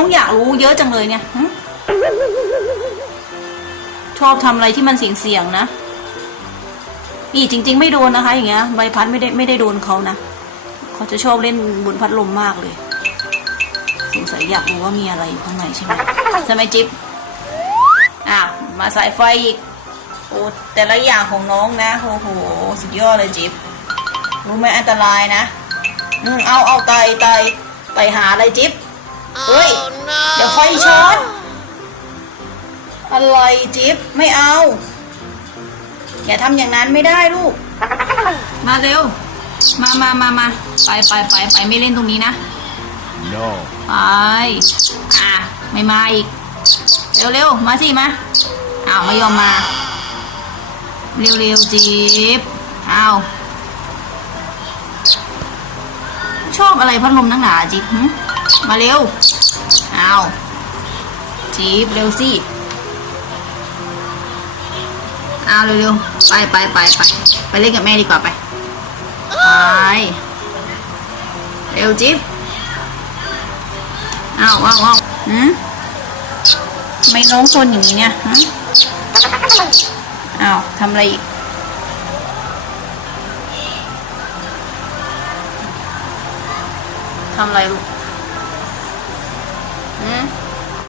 องอยากรู้เยอะจังเลยเนี่ยชอบทำอะไรที่มันเสี่ยงๆนะ นี่จริง ๆ ไม่โดนนะคะ อย่างเงี้ยใบพัดไม่ได้ไม่ได้โดนเขานะเขาจะชอบเล่นบนพัดลมมากเลยสงสัยอยากรู้ว่ามีอะไรอยู่ข้างในใช่ไหมใช่ไหมจิ๊บอะมาสายไฟอีกโอ้แต่ละอย่างของน้องนะโอ้โหสุดยอดเลยจิ๊บรู้ไหมอันตรายนะอืมเอาเอาไตไตไตหาอะไรจิ๊บ เฮ้ย เดี๋ยวไฟช็อตอะไรจิ๊บไม่เอา อย่าทำอย่างนั้นไม่ได้ลูก มาเร็ว มามามามาไปไปไปไปไม่เล่นตรงนี้นะ No. ไป อะ ไม่มาอีก เร็วๆมาสิมา อ้าวไม่ยอมมา เร็วๆจิ๊บ อ้าว ชอบอะไรพัดลมนักหนาจิ๊บหึ มาเร็ว เอาจิ๊บเร็วสิ เอาวเร็วๆ ไปไปไปไปไปเล่นกับแม่ดีกว่าไป ไป เร็วจิ๊บอ้าวอ้าวอ้าวหืมทำไม่น้องซนอย่างนี้เนี่ยฮะอ้าวทำอะไรอีกทำอะไรลูก Mm-hmm.